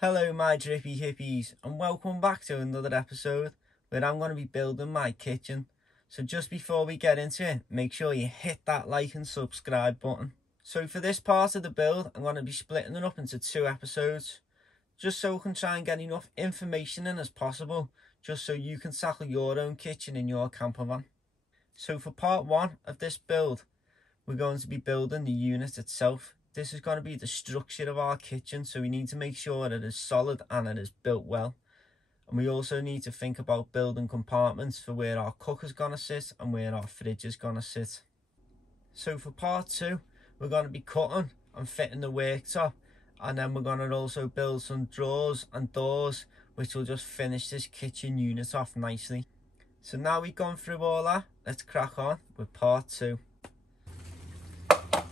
Hello my drippy hippies and welcome back to another episode where I'm going to be building my kitchen. So just before we get into it, make sure you hit that like and subscribe button. So for this part of the build, I'm going to be splitting it up into 2 episodes, just so we can try and get enough information in as possible, just so you can tackle your own kitchen in your camper van. So for part 1 of this build, we're going to be building the unit itself. This is going to be the structure of our kitchen, so we need to make sure that it is solid and it is built well. And we also need to think about building compartments for where our cooker's going to sit and where our fridge is going to sit. So for part 2, we're going to be cutting and fitting the worktop, and then we're going to also build some drawers and doors which will just finish this kitchen unit off nicely. So now we've gone through all that, let's crack on with part 2.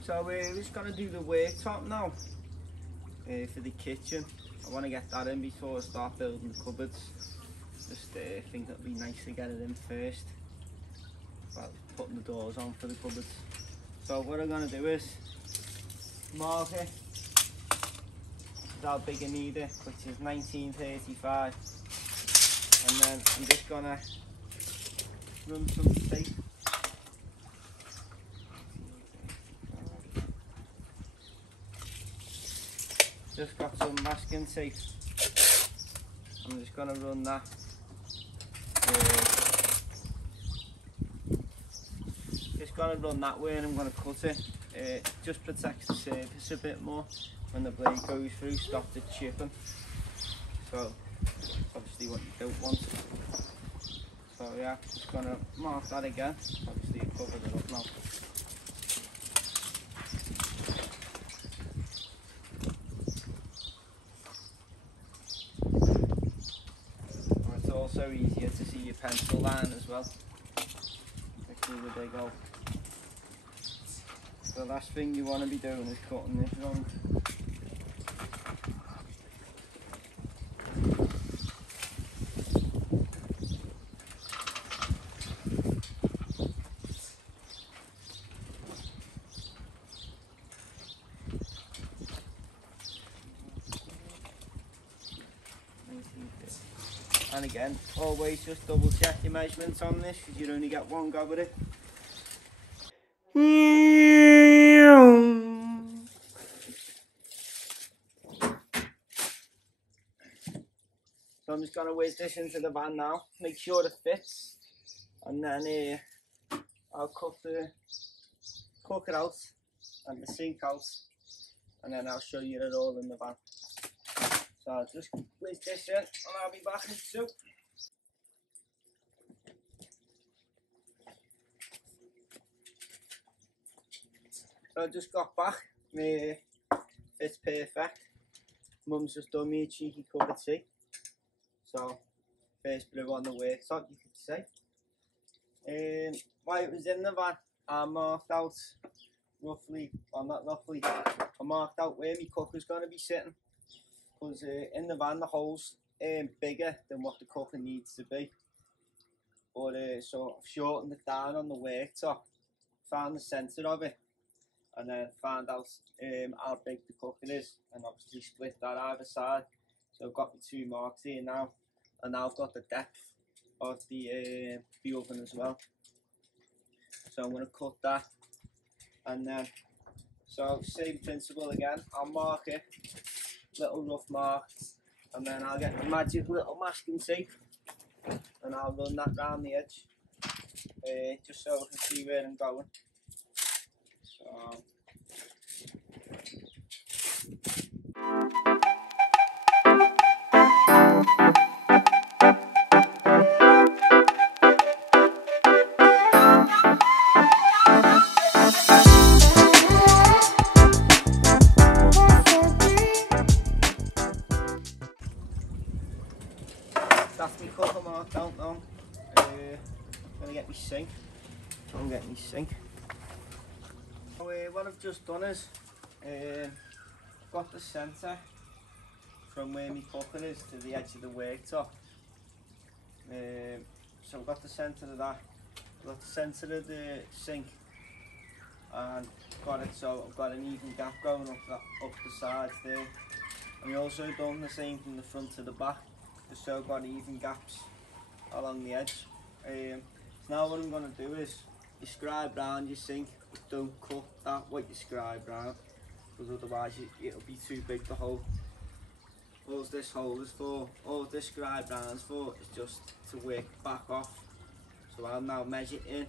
So we're just going to do the worktop now for the kitchen. I want to get that in before I start building the cupboards. Just think it'll be nice to get it in first. Well, putting the doors on for the cupboards. So what I'm going to do is mark it. This is how big I need it, which is 1935. And then I'm just going to run some tape. Just got some masking tape. I'm just going to run that. Just going to run that way and I'm going to cut it. It just protects the surface a bit more when the blade goes through, stops it chipping. So obviously what you don't want. So yeah, just going to mark that again. Obviously it covered it up now. It's also easier to see your pencil line as well. Through the big hole. The last thing you want to be doing is cutting this wrong. And again, always just double check your measurements on this because you only get one go with it. So I'm just going to whiz this into the van now, make sure it fits, and then I'll cut the cooker out and the sink out, and then I'll show you it all in the van. So I'll just whiz this in and I'll be back in 2. So I just got back, it's perfect. Mum's just done me a cheeky cup of tea. So first brew on the worktop, you could say. While it was in the van, I marked out roughly, well not roughly, I marked out where my cooker's going to be sitting. Because in the van the hole's bigger than what the cooker needs to be. But so I've shortened it down on the worktop, found the centre of it, and then found out how big the cooker is, and obviously split that either side. So I've got the 2 marks here now, and now I've got the depth of the oven as well. So I'm going to cut that, and then, so same principle again, I'll mark it, little rough marks, and then I'll get the magic little masking tape, and I'll run that round the edge, just so I can see where I'm going. So, that's my cooker marked out now. I'm going to get my sink. Go and get my sink. So, what I've just done is got the centre from where my cooker is to the edge of the worktop. So I've got the centre of that, I've got the centre of the sink, and got it so I've got an even gap going up the sides there. We also done the same from the front to the back, just so I've got even gaps along the edge. So now what I'm going to do is, you scribe round your sink, but don't cut that what you scribe round, because otherwise it'll be too big to hold. All this hole is for, all this scribe round's for, is just to work back off. So I'll now measure in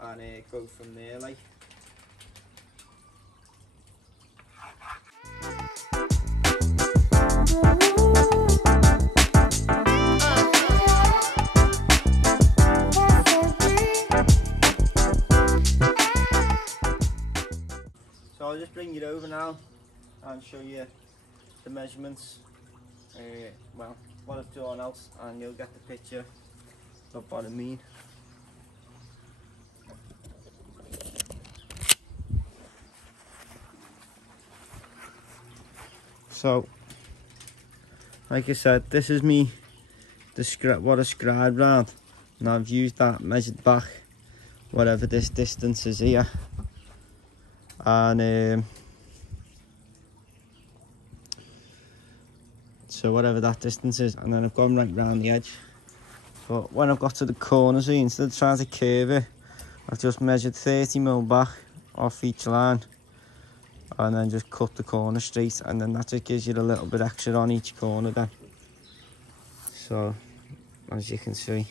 and go from there like. So I'll just bring it over now and show you the measurements, well, what I've drawn out, and you'll get the picture of what I mean. So, like I said, this is me, what I scribed round, and I've used that, measured back, whatever this distance is here, and so whatever that distance is, and then I've gone right round the edge. But when I've got to the corner, see, instead of trying to curve it, I've just measured 30mm back off each line, and then just cut the corner straight, and then that just gives you a little bit extra on each corner then. So, as you can see,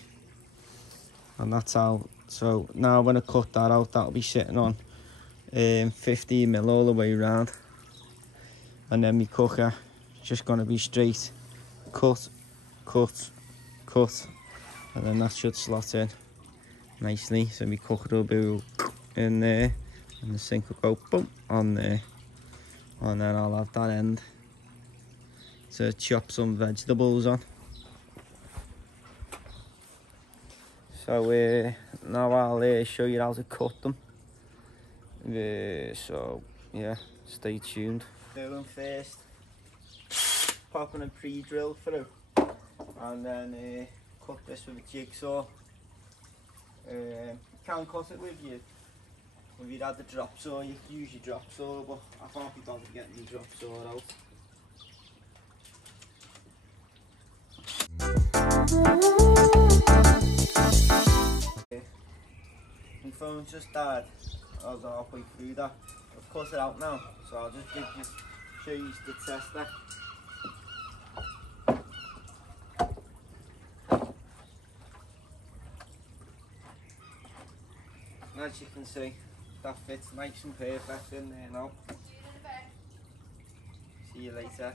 and that's how, so now when I cut that out, that'll be sitting on 15mm all the way around, and then my cooker just going to be straight, cut, cut, cut, and then that should slot in nicely. So my cooker will be in there, and the sink will go boom on there, and then I'll have that end to chop some vegetables on. So now I'll show you how to cut them. So yeah, stay tuned. Do them first, popping a pre-drill through, and then cut this with a jigsaw. You can cut it with you. If you'd had the drop saw, you could use your drop saw, but I can't be bothered getting the drop saw out. My phone's just died. I was halfway through that. I've cut it out now, so I'll just show you the tester. As you can see, that fits nice and perfect in there now. See you later.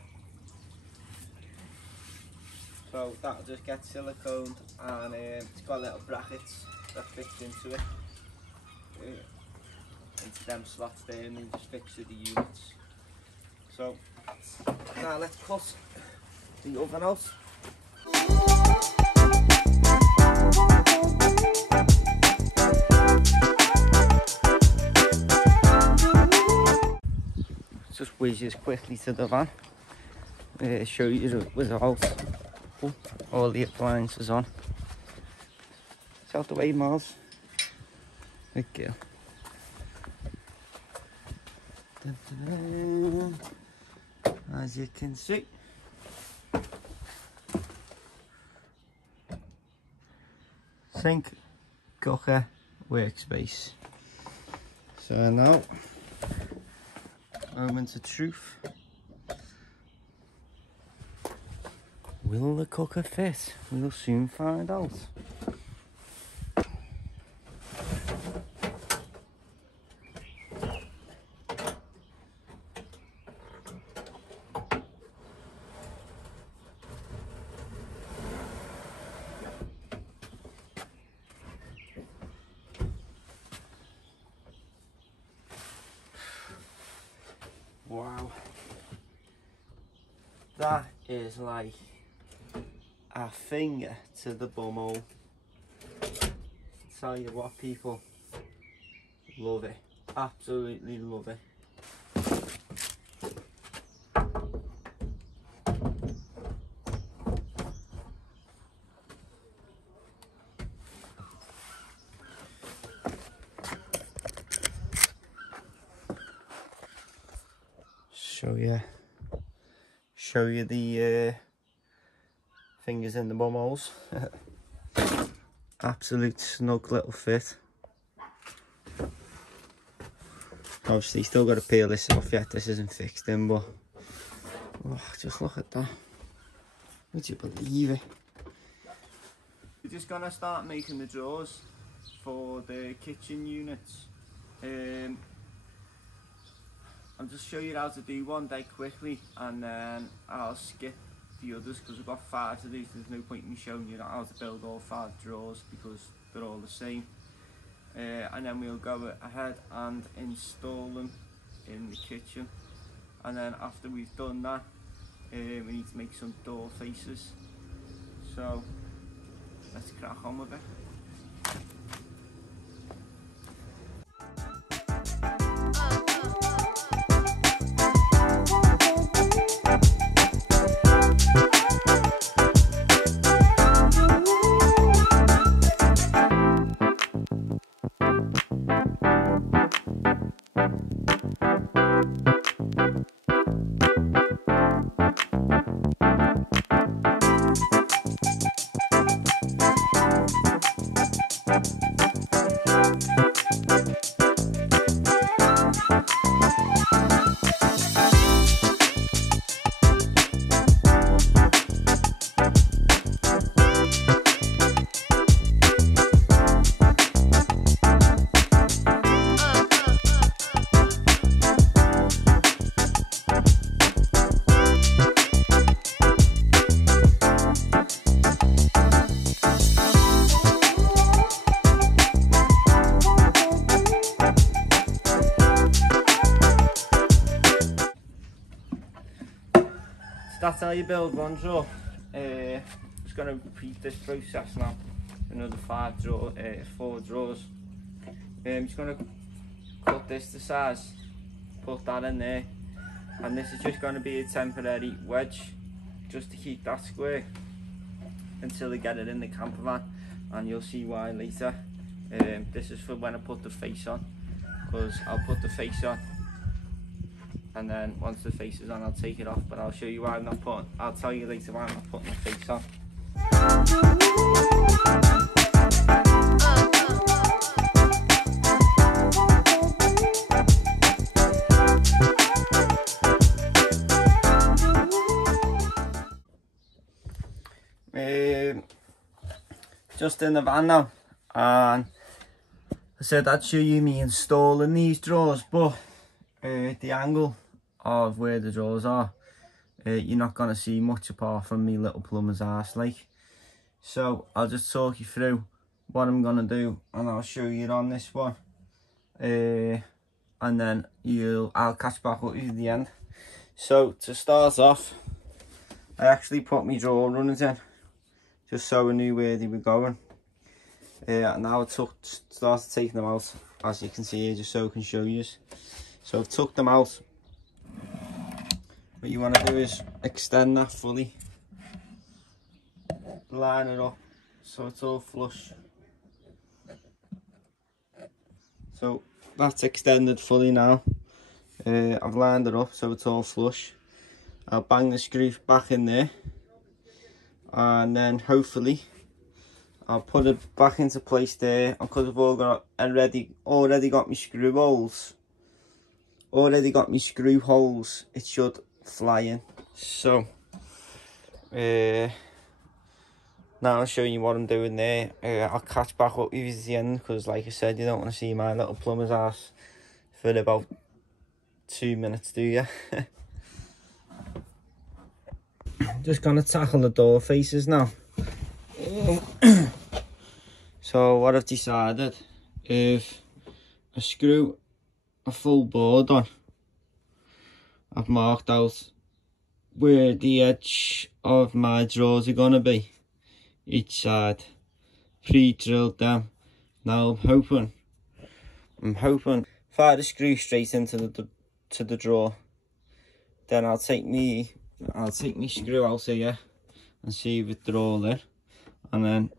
So that'll just get siliconed, and it's got little brackets that fits into it, into them slots there, and then just fix to the units. So now let's cut the oven out. Just whizzes quickly to the van, show you the results. Oh, all the appliances on. It's out the way, Miles. Good girl. Dun, dun, dun. As you can see, sink, cooker, workspace. So now, moment of truth. Will the cooker fit? We'll soon find out. Wow. That is like a finger to the bumhole. Tell you what, people, love it, absolutely love it. Show you show you the fingers in the bum holes. Absolute snug little fit. Obviously still got to peel this off yet, this isn't fixed in, but oh, just look at that. Would you believe it? We're just gonna start making the drawers for the kitchen units. I'll just show you how to do one day quickly, and then I'll skip the others because we've got 5 of these. There's no point in me showing you how to build all 5 drawers because they're all the same. And then we'll go ahead and install them in the kitchen, and then after we've done that, we need to make some door faces. So let's crack on with it. That's how you build one drawer. Just going to repeat this process now. Another 4 drawers. I'm just going to cut this to size, put that in there, and this is just going to be a temporary wedge just to keep that square until they get it in the camper van, and you'll see why later. This is for when I put the face on, because I'll put the face on, and then once the face is on I'll take it off, but I'll show you why I'm not putting, I'll tell you later why I'm not putting the face on. Just in the van now, and I said I'd show you me installing these drawers, but the angle of where the drawers are, you're not going to see much apart from me little plumber's arse like. So I'll just talk you through what I'm going to do, and I'll show you it on this one, and then I'll catch back up with you at the end. So to start off, I actually put my drawer runners in just so I knew where they were going. And now I started taking them out, as you can see here, just so I can show you. So I've took them out. What you want to do is extend that fully, line it up so it's all flush. So that's extended fully now. I've lined it up so it's all flush. I'll bang the screw back in there, and then hopefully I'll put it back into place there, because I've already got my screw holes. It should fly in. So now I'm showing you what I'm doing there. I'll catch back up with you at the end, because like I said, you don't want to see my little plumber's ass for about 2 minutes, do you? Just gonna tackle the door faces now. So what I've decided, if I screw a full board on, I've marked out where the edge of my drawers are gonna be each side, pre-drilled them. Now I'm hoping if I had a screw straight into the drawer, then I'll take me screw out here and see if they're all in, and then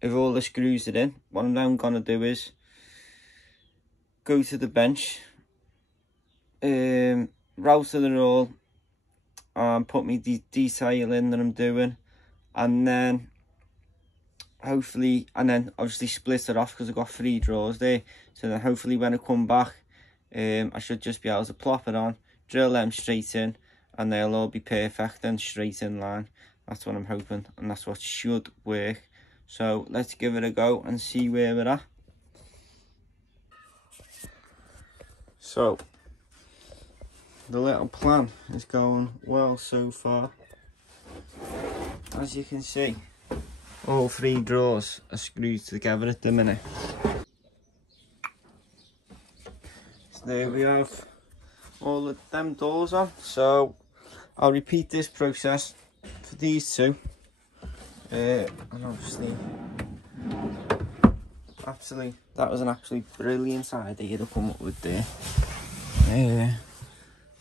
if all the screws are in, what I'm now gonna do is go to the bench, router it all, and put me detail in that I'm doing, and then hopefully, and then obviously split it off because I've got 3 drawers there. So then hopefully when I come back, I should just be able to plop it on, drill them straight in, and they'll all be perfect and straight in line. That's what I'm hoping, and that's what should work. So let's give it a go and see where we're at. So the little plan is going well so far. As you can see, all 3 drawers are screwed together at the minute. So there we have all of them doors on. So I'll repeat this process for these 2. And obviously, that was an absolutely brilliant idea to come up with there.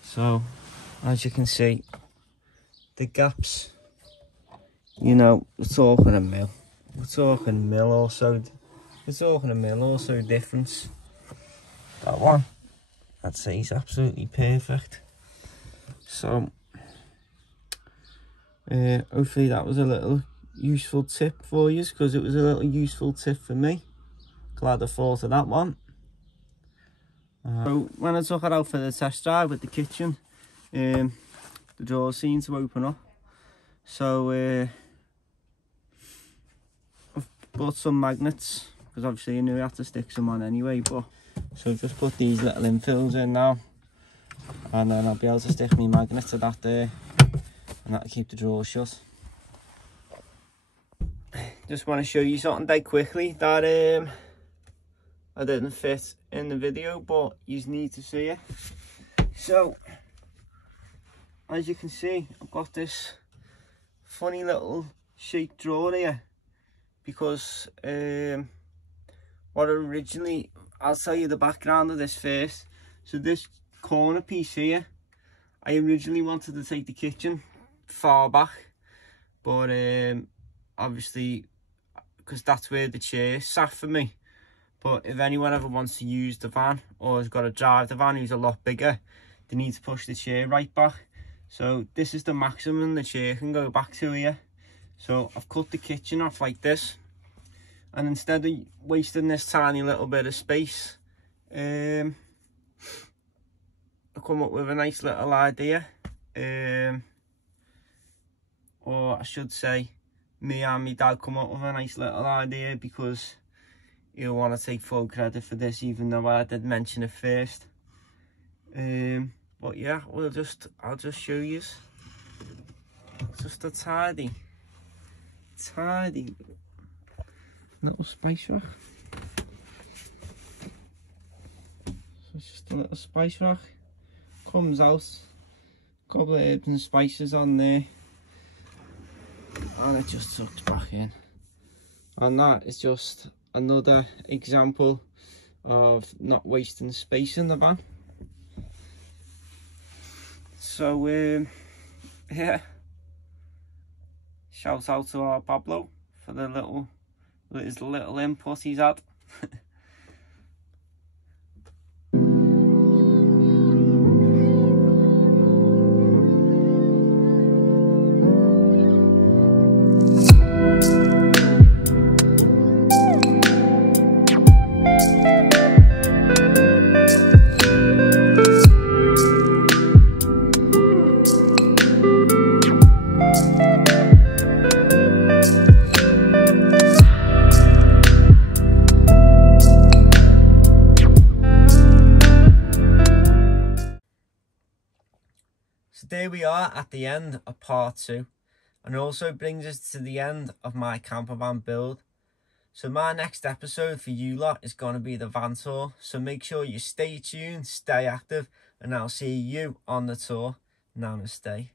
So as you can see, the gaps, you know, we're talking a mil. We're talking a mil also. We're talking a mil also difference. That one, I'd say, is absolutely perfect. So hopefully that was a little useful tip for you, because it was a little useful tip for me. Glad I thought of that one. So when I took it out for the test drive with the kitchen, the drawers seemed to open up. So I've bought some magnets, because obviously I knew I had to stick some on anyway. But so I've just put these little infills in now, and then I'll be able to stick my magnet to that there, and that'll keep the drawers shut. Just want to show you something dead quickly that I didn't fit in the video, but you need to see it. So as you can see, I've got this funny little shaped drawer here, because what originally, I'll tell you the background of this first. So this corner piece here, I originally wanted to take the kitchen far back, but obviously, because that's where the chair sat for me. But if anyone ever wants to use the van, or has got to drive the van who's a lot bigger, they need to push the chair right back. So this is the maximum the chair can go back to here. So I've cut the kitchen off like this, and instead of wasting this tiny little bit of space, I come up with a nice little idea, or I should say, me and my dad come up with a nice little idea, because he'll want to take full credit for this, even though I did mention it first. But yeah, I'll just show you. Just a tidy little spice rack. So it's just a little spice rack. Comes out, a couple of herbs and spices on there, and it just tucks back in. And that is just another example of not wasting space in the van. So yeah, shout out to our Pablo for his little input he's had. So there we are at the end of part 2, and it also brings us to the end of my camper van build. So my next episode for you lot is going to be the van tour, so make sure you stay tuned, stay active, and I'll see you on the tour. Namaste.